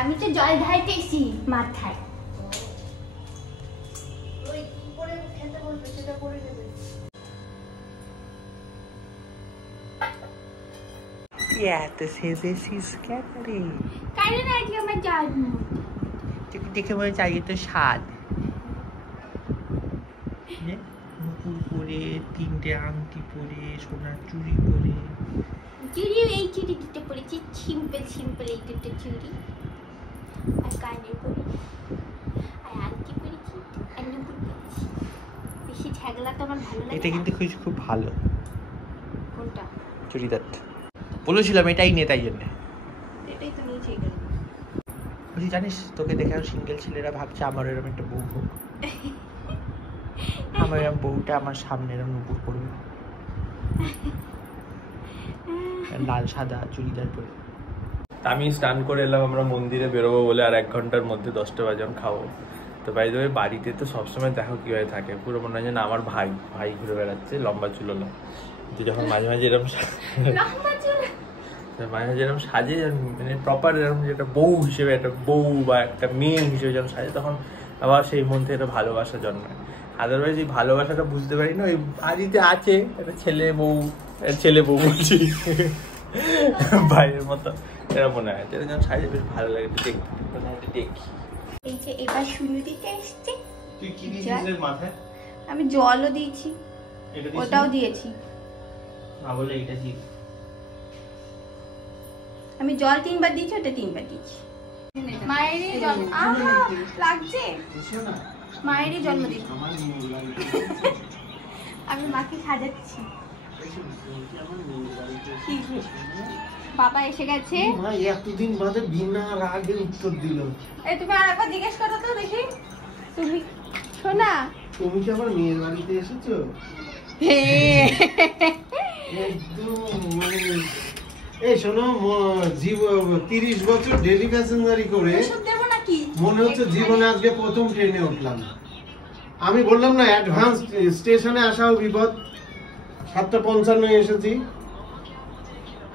আমি তো জল ঢালতেছি মাথায়। দেখে মনে চাই তো স্বাদ নুপুর পরে, 3টে আংটি পরে, সোনার চুড়ি পরে। চুড়ি, এই চুড়ি দুটো পরেছি, সিম্পল এই দুটো চুড়ি, আর কানের পরি, আর আংটি পরেছি, আর নুপুর পরেছি। বেশি ঝাগলা তো আমার ভালো লাগে। এটা কিন্তু খুব ভালো। কোনটা? চুড়িদার বলেছিলাম এটাই নিয়ে, তাই জন্য এটাই তো নিয়েছি। বলছি জানিস, তোকে দেখে আর সিঙ্গেল ছেলেরা ভাবছে আমার এরকম একটা বউ হোক। আমার এরকম বউটা আমার সামনে এরকম নুপুর পড়বে, লাল সাদা চুড়িদার পরে। আমি স্নান করে এলাম, আমরা মন্দিরে বেরোবো বলে, আর 1 ঘন্টার মধ্যে 10টা বাজে আমি খাবো। তো বাইরে বাড়িতে তো সবসময় দেখো কিভাবে থাকে, পুরো মনে হয় যেন আমার ভাই ঘুরে বেড়াচ্ছে, লম্বা চুলোলা। কিন্তু যখন মাঝে মাঝে এরকম এরকম সাজে, মানে প্রপার এরকম যেটা বউ হিসেবে, একটা বউ বা একটা মেয়ে হিসেবে যখন সাজে, তখন আবার সেই মন থেকে একটা ভালোবাসা জন্মায়। আদারওয়াইজ এই ভালোবাসাটা বুঝতে পারি না। ওই বাড়িতে আছে একটা ছেলে বউ বলছি, ভাইয়ের মতো এরকম মনে হয়। যখন সাজে বেশ ভালো লাগে দেখি। এই যে এবার শুরু দিতে এসছে। তুই কি দিয়েছিস মাথায়? আমি জলও দিয়েছি, ওটাও দিয়েছি। না বলে এটা কি? আমি জল 3বার দিয়েছি, ওটা 3বার দিয়েছি। মায়েরই জল লাগছে, মায়েরই জন্মদিন। আমি মাকে সাজাচ্ছি। বাবা এসে গেছে। এতদিন বাদে বিনা রাগে উত্তর দিল। এই তুমি আরেকবার জিজ্ঞেস করো তো দেখি। তুমি শোনা, তুমি কি আবার মেয়ের বাড়িতে এসেছো? একদম মানে এই শোনো, 30 বছর ডেলি প্যাসেঞ্জারি করে মনে হচ্ছে জীবনে আজকে প্রথম ট্রেনে উঠলাম। আমি বললাম না অ্যাডভান্স স্টেশনে আসাও বিপদ। 7:55 এসেছি,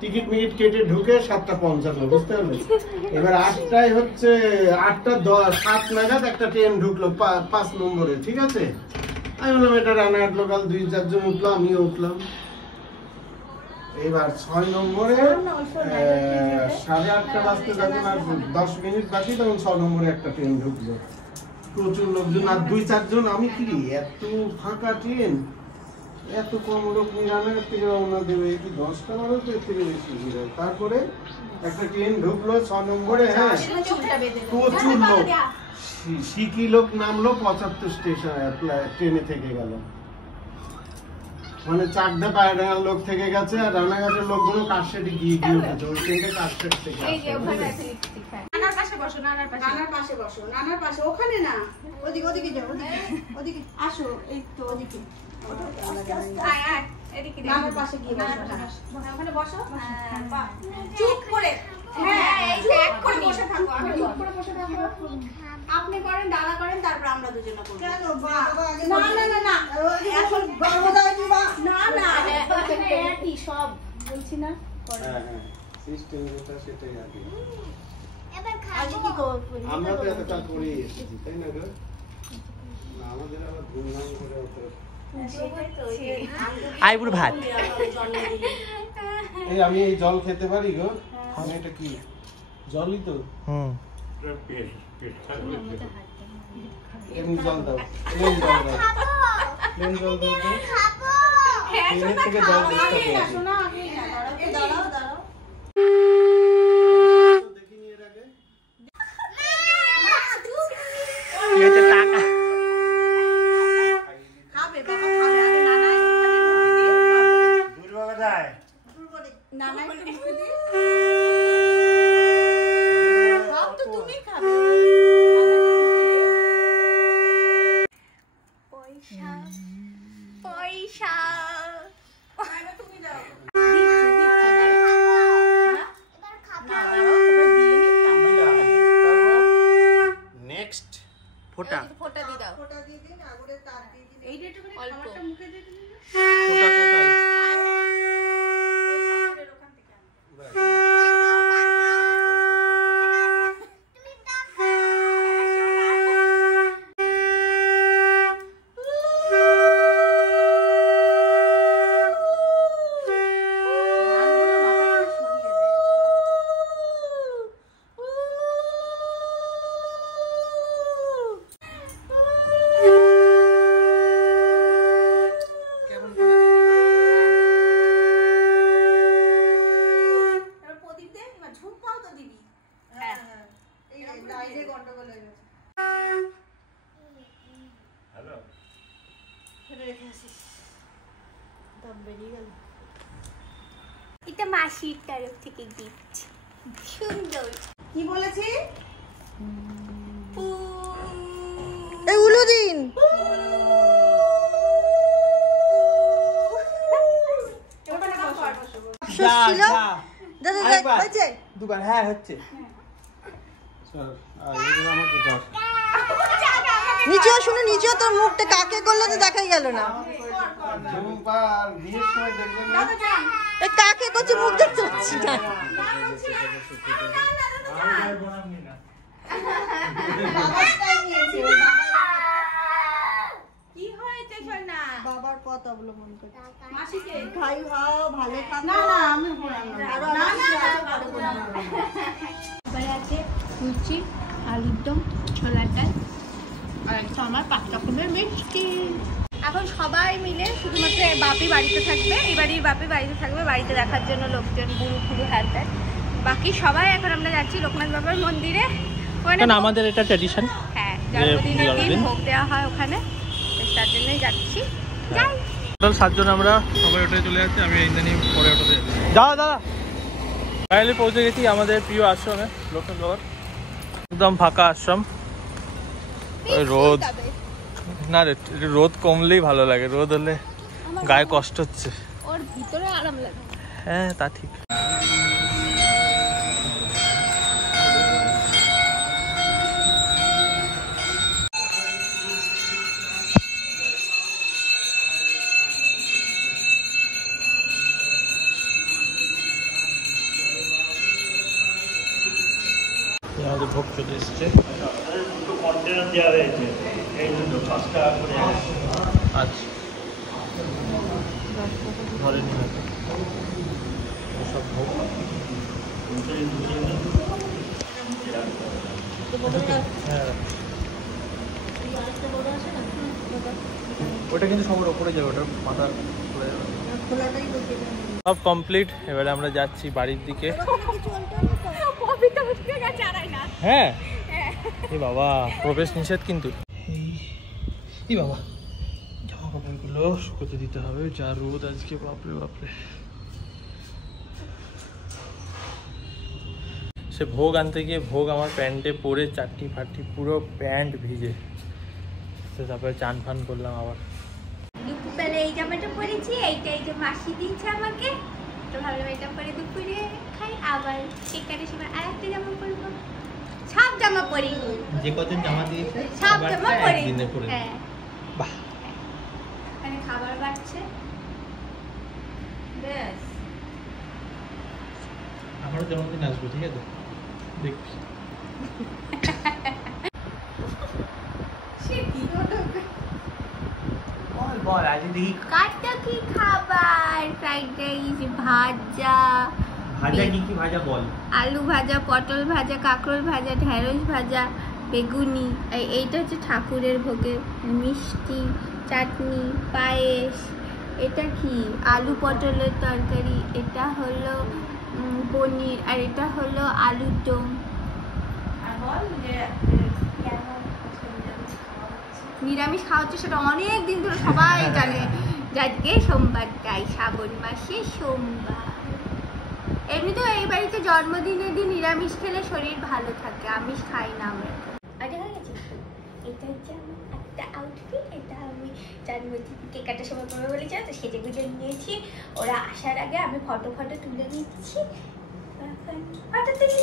টিকিট মিকিট কেটে ঢুকে 7:55, বুঝতে পারলে? এবার 8টায় হচ্ছে 8:07 নাগাদ একটা ট্রেন ঢুকলো 5 নম্বরে, ঠিক আছে? আমি বললাম এটা রানাঘাট লোকাল, 2-4 জন উঠলো, আমিও উঠলাম। এবার 6 নম্বরে 8:30 বাজতে যখন আর 10 মিনিট বাকি, তখন 6 নম্বরে একটা ট্রেন ঢুকলো, প্রচুর লোকজন, আর 2-4 জন। আমি কি এত ফাঁকা ট্রেন, এত কম লোক রানাঘাট থেকে রওনা দেবে, কি 10টা বারো তো এর থেকে বেশি ভিড় হয়। তারপরে একটা ট্রেন ঢুকলো 6 নম্বরে, হ্যাঁ প্রচুর লোক, সিকি লোক নামলো 75 স্টেশন ট্রেনে থেকে গেল। মানে চাকদা পায়রার লোক থেকে গেছে, আর রানাঘাটের লোকগুলো কাশিয়াটি গিয়ে উঠেছে। ওই ট্রেনটা কাশিয়াট থেকে নানার পাশে বসো, নানার পাশে ওখানে না, ওদিকে যাও, ওদিকে আসো, এই তো ওদিকে। নানার পাশে গিয়ে ওখানে বসো, চুপ করে। আপনি করেন, দাদা করেন, তারপর আমরা দুজনে করব। কেন না এখন না একই সব বলছি না। হ্যাঁ সিস্টেম যেটা সেটাই আগে। এবার খাবো কি করব? আমরা তো এতটা করে এসেছি, তাই না গো? না আমাদের আবার ধুমধাম করে অত আইবুড় ভাত। এই আমি এই জল খেতে পারি গো? আমি এটা কি জলই তো? এমনি জল দাও, প্লেন জল দাও, প্লেন জল দাও তো। প্লেনের থেকে জল চেষ্টা করছি। দাঁড়াও দেখিনি এর আগে। টাকা খাবে বাবা, খাবে। আগে নানা দুর্বা কোথায়? নানা একটু দি। সব তো তুমি খাবে। পয়সা তুমি দাও। নেক্সট ফোটা ফোটা দিয়ে দাও। ফোটা দিয়ে দিন, আগুনের তার দিয়ে দিন। এই ডেটে খাবারটা মুখে দিয়ে দিন। ফোটা কোথায়? ওখান থেকে এটা মাসির তরফ থেকে গিফট। সুন্দর। কি বলেছি? এই উলুদিন দুবার হ্যাঁ হচ্ছে। নিচেও শুনে নিচেও তোর মুখটা কাকে করলে তো দেখাই গেল না। কাকে করছে মুখ দেখতে পাচ্ছি না। কি হয়েছে সোনা? বাবার পথ অবলম্বন করে মাসিকে খাই খাও ভালো খাও। না না আমি বললাম না। এবারে আছে লুচি, আলুর দম, ছোলার ডাল আর একটা আমার পাতলা কুমড়োর মিষ্টি। এখন সবাই মিলে শুধুমাত্র বাপি বাড়িতে থাকবে, এবারই বাপি বাড়িতে থাকবে বাড়িতে দেখার জন্য লোকজন, গুরু ফুরু হালদার। বাকি সবাই এখন আমরা যাচ্ছি লোকনাথ বাবার মন্দিরে। কারণ আমাদের এটা ট্র্যাডিশন। হ্যাঁ, জন্মদিনের দিন ভোগ দেওয়া হয় ওখানে, তার জন্যই যাচ্ছি। যাই। টোটাল 7 জন আমরা সবাই ওঠে চলে যাচ্ছি। আমি ইন্দানি পরে ওঠাতে যাও দাদা। ফাইনালি পৌঁছে গেছি আমাদের প্রিয় আশ্রমে, লোকনাথ বাবার। একদম ফাঁকা আশ্রম। ওই রোদ না রে, রোদ কমলেই ভালো লাগে, রোদ হলে গায়ে কষ্ট হচ্ছে। ওর ভিতরে আরাম লাগে। হ্যাঁ তা ঠিক। আমাদের ভোগ চলে এসছে। আচ্ছা ধরেনি হয়তো সব ভোগ। হ্যাঁ ওটা কিন্তু সবার ওপরে যাবে, ওটা মাথা খুলে যাবে। সব কমপ্লিট। এবারে আমরা যাচ্ছি বাড়ির দিকে। হ্যাঁ এই বাবা প্রবেশ নিষেধ কিন্তু। এই বাবা জামা কাপড়গুলো শুকোতে দিতে হবে, যা রোদ আজকে, বাপরে বাপরে। সে ভোগ আনতে গিয়ে ভোগ আমার প্যান্টে পরে চারটি ফাটি, পুরো প্যান্ট ভিজে। তারপরে চান ফান করলাম আবার। দুপুরবেলা এই জামাটা পরেছি, এইটা এই যে মাসি দিয়েছে আমাকে, তো ভাবলাম এটা পরে দুপুরে খাই। আবার এখানে সময় আর একটা জামা পরবো। সব জামা পরি, যে কজন জামা দিয়েছে সব জামা পরি। হ্যাঁ বাহ। এখানে খাবার বাড়ছে। বেশ আমারও জন্মদিন আসবে, ঠিক আছে দেখবি। বল আজ দেখি কাটা কি খাবার? ফ্রাইড রাইস, ভাজা। ভাজা কি কি ভাজা বল? আলু ভাজা, পটল ভাজা, কাঁকরোল ভাজা, ঢেঁড়স ভাজা, বেগুনি। এইটা হচ্ছে ঠাকুরের ভোগের মিষ্টি, চাটনি, পায়েস। এটা কি? আলু পটলের তরকারি। এটা হলো পনির, আর এটা হলো আলুর দম। নিরামিষ খাওয়া হচ্ছে, সেটা অনেক দিন ধরে সবাই জানে। আজকে সোমবারটাই, শ্রাবণ মাসে সোমবার। এমনিতেও এই বাড়িতে জন্মদিনের দিন নিরামিষ খেলে শরীর ভালো থাকে, আমিষ খাই না আমরা। আরে হয়ে গেছে। এটা হচ্ছে আমার একটা আউটফিট। এটা আমি জন্মদিন কেক কাটার সময় পরে বলেছি, তো সেজে গুজে নিয়েছি। ওরা আসার আগে আমি ফটো তুলে নিচ্ছি। ফটো তুলি।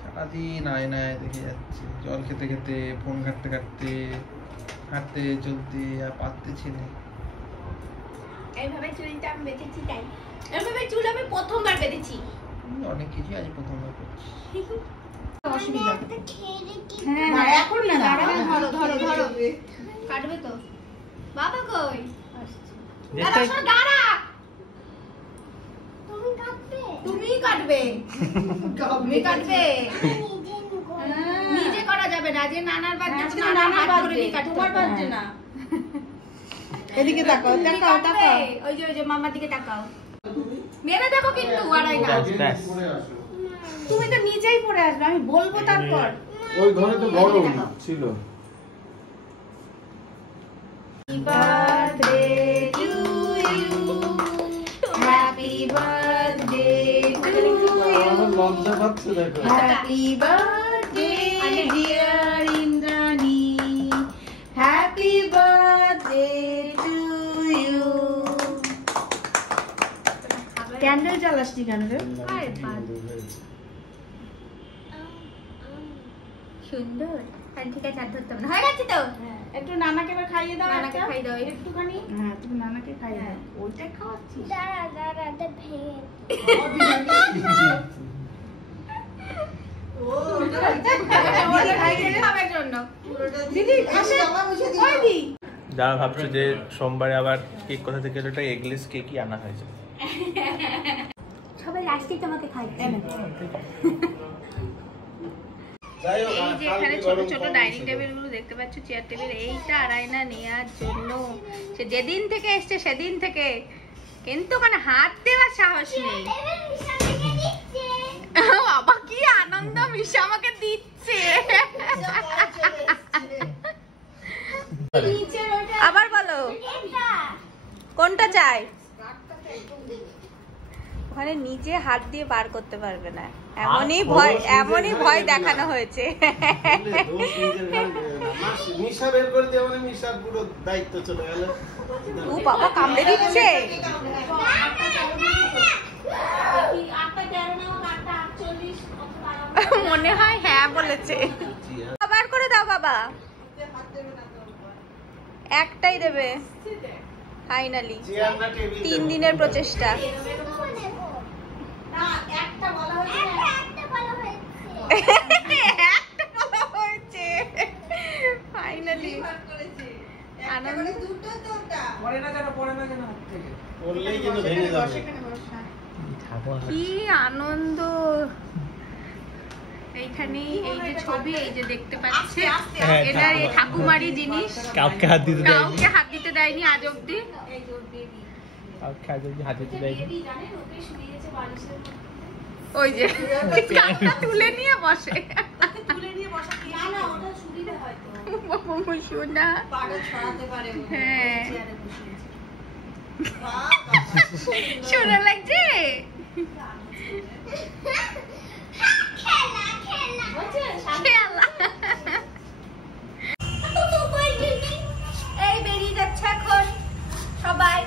সারাদিন আয়নায় দেখে যাচ্ছি, জল খেতে খেতে, ফোন ঘাটতে ঘাটতে, হাঁটতে চলতে আর পারতেছি না। এইভাবে চুলটা আমি বেঁধেছি, তাই এইভাবে চুল আমি প্রথমবার বেঁধেছি। অনেক কিছু আজ প্রথমবার করছি। হ্যাঁ এখন না, ধরো ধরো ধরো, কাটবে তো। বাবা কই? দাঁড়া। তুমি কাটবে। তুমি কাটবে। নিজে করা যাবে না, যে নানার বাচ্চা, নানার বাচ্চা, তোমার বাচ্চা না। এদিকে তাকাও, তাকাও তাকাও। ওই যে মামার দিকে তাকাও। মেরে দেখো কিন্তু আড়াই না। তুমি তো নিজেই পড়ে আসবে, আমি বলবো তারপর। ওই ঘরে তো গরম ছিল। এবার birthday to you. Happy birthday to আমার you. লজ্জা পাচ্ছে দেখো। Happy birthday dear Indrani. Happy birthday to you. Candle জ্বালাসনি কেন রে? সুন্দর। ঠিক আছে, আর ধরতাম না। হয়ে গেছে তো? একটু নানাকে এবার খাইয়ে দাও। নানাকে একটা। খাইয়ে দাও একটুখানি। হ্যাঁ, তুমি নানাকে খাইয়ে দাও। ওইটা খাওয়াচ্ছিস? ওটা খাইয়ে খাবার জন্য। দিদি আসে। ওই দি। যারা ভাবছো যে সোমবারে আবার কেক কোথা থেকে এলো, এটা এগলেস কেকই আনা হয়েছে। সবাই লাস্টে তোমাকে খাইছে। যাই হোক, এই যে এখানে ছোট ছোট ডাইনিং টেবিল গুলো দেখতে পাচ্ছ, চেয়ার টেবিল, এইটা আড়াইনা নেওয়ার জন্য সে যেদিন থেকে এসছে সেদিন থেকে, কিন্তু মানে হাত দেওয়ার সাহস নেই। বাবা কি আনন্দ, মিশা আমাকে দিচ্ছে। আবার বলো কোনটা চাই? ওখানে নিজে হাত দিয়ে বার করতে পারবে না, এমনই ভয় দেখানো হয়েছে। দোষ নিজের ঘাড়ে। মিশা বের করে দিয়ে মানে মিশার পুরো দায়িত্ব চলে গেল। ও বাবা কামড়ে দিচ্ছে। মনে হয় হ্যাঁ বলেছে। বার করে দাও বাবা, একটাই দেবে ফাইনালি। 3 দিনের প্রচেষ্টা। একটা বলা হয়েছে ফাইনালি। আনন্দ বললেই কিন্তু ভেঙে যাবে। কি আনন্দ। এইখানে এই যে ছবি, এই যে দেখতে পাচ্ছে, এটা এই ঠাকুমারি জিনিস, কাউকে হাত দিতে দেয়নি, কাউকে হাত দিতে দেয়নি আজ অব্দি। কাউকে হাত দিতে দেয়নি। ওই যে কানটা তুলে নিয়ে বসে। সোনা হ্যাঁ, সোনা লাগছে। এই বেরিয়ে যাচ্ছে এখন সবাই।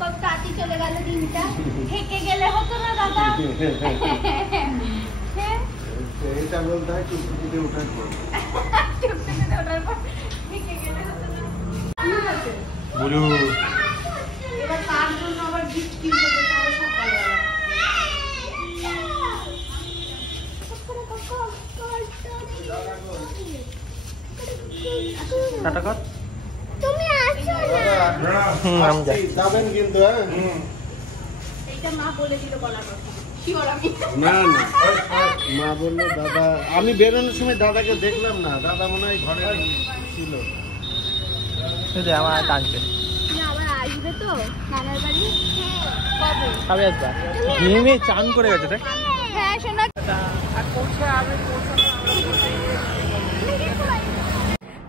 কত তাড়াতাড়ি চলে গেল দিনটা। থেকে গেলে হতো না দাদা। এটা বলতে হয় টুকটুকিতে ওঠার পর। টুকটুকিতে ওঠার পর থেকে গেলে হতো না। বুলু এবার তার জন্য আবার গিফট কিনতে যেতে হবে সকালবেলা। টাটা কর। তুমি আসো না। যাবেন কিন্তু হ্যাঁ। এইটা মা বলে দিল বলার কথা। শিওর আমি। না না, মা বললো দাদা, আমি বেরোনোর সময় দাদাকে দেখলাম না, দাদা মনে হয় ঘরে ছিল। আমার টানছে। তুমি আবার আসবে তো নানার বাড়ি? কবে? কবে আসবা? নেমে চান করে গেছে দেখ। হ্যাঁ শোনা।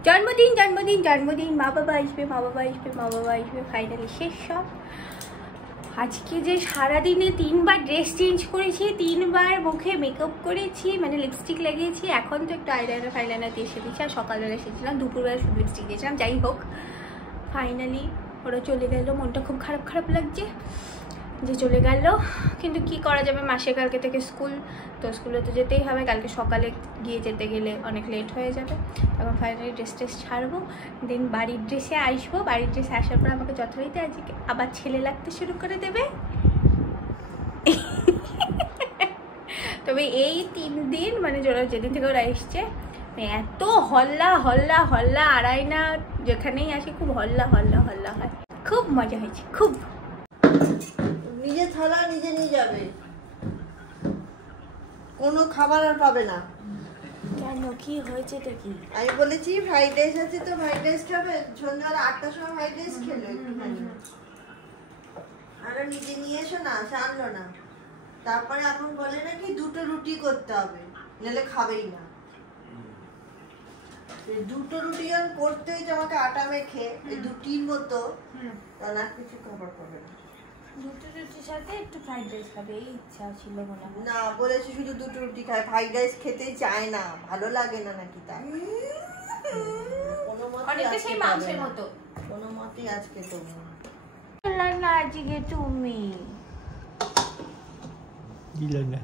জন্মদিন জন্মদিন জন্মদিন, মা বাবা আসবে, মা বাবা আসবে, মা বাবা আসবে, ফাইনালি শেষ সব। আজকে যে সারাদিনে 3বার ড্রেস চেঞ্জ করেছি, 3বার মুখে মেকআপ করেছি, মানে লিপস্টিক লাগিয়েছি, এখন তো একটু আইলাইনার ফাইলাইনার দিয়ে এসেছি। আর সকালবেলা এসেছিলাম, দুপুরবেলা শুধু লিপস্টিক দিয়েছিলাম। যাই হোক ফাইনালি ওরা চলে গেল। মনটা খুব খারাপ খারাপ লাগছে যে চলে গেল, কিন্তু কি করা যাবে, মাসে কালকে থেকে স্কুল, তো স্কুলে তো যেতেই হবে। কালকে সকালে গিয়ে যেতে গেলে অনেক লেট হয়ে যাবে। তখন ফাইনালি ড্রেস ছাড়বো, দেন বাড়ির ড্রেসে আসবো। বাড়ির ড্রেসে আসার পর আমাকে যথারীতি আজকে আবার ছেলে লাগতে শুরু করে দেবে। তবে এই 3 দিন মানে যেদিন থেকে ওরা এসছে, এত হল্লা হল্লা হল্লা, আড়াইনা যেখানেই আসে খুব হল্লা হল্লা হল্লা হয়। খুব মজা হয়েছে, খুব। নিজে থালা নিজে নিয়ে যাবে, কোনো খাবার আর পাবে না। কেন, কি হয়েছে এটা? কি আমি বলেছি ফ্রাইড রাইস আছে তো ফ্রাইড রাইস খাবে, সন্ধ্যাবেলা 8টার সময় ফ্রাইড রাইস খেলো একটুখানি, আর নিজে নিয়ে এসো না, সে আনলো না। তারপরে এখন বলে নাকি 2টো রুটি করতে হবে, নাহলে খাবেই না। দুটো রুটি যখন করতে হয়েছে আমাকে আটা মেখে এই রুটির মতো তখন আর কিছু খাবার পাবে না। দুটো রুটির সাথে একটু ফ্রাইড রাইস খাবে এই ইচ্ছা ছিল মনে হয়। না বলেছি শুধু দুটো রুটি খায়, ফ্রাইড রাইস খেতে চায় না, ভালো লাগে না নাকি তার। অনেকটা সেই মাংসের মতো। কোনো মতেই আজকে তো না আজকে তুমি দিল না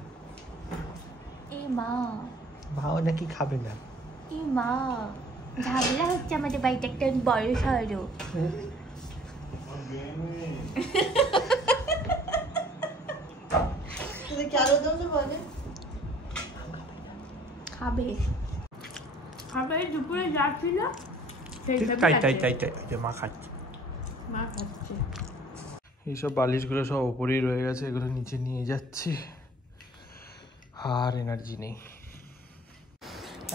এই মা ভাও নাকি খাবে না। এই মা ঝামেলা হচ্ছে আমাদের বাড়িতে একটা বড় সড়ো। খাবে খাবে দুপুরে যা ছিল তাই তাই তাই তাই মা খাচ্ছে। মা খাচ্ছে। এইসব বালিশগুলো সব ওপরেই রয়ে গেছে, এগুলো নিচে নিয়ে যাচ্ছি, আর এনার্জি নেই।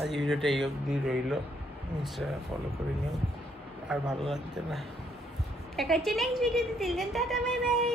আজ ভিডিওটা এই অবধি রইল, ইনস্টাগ্রাম ফলো করে নিও, আর ভালো লাগছে না। দেখা হচ্ছে নেক্সট ভিডিওতে। Tata bye bye.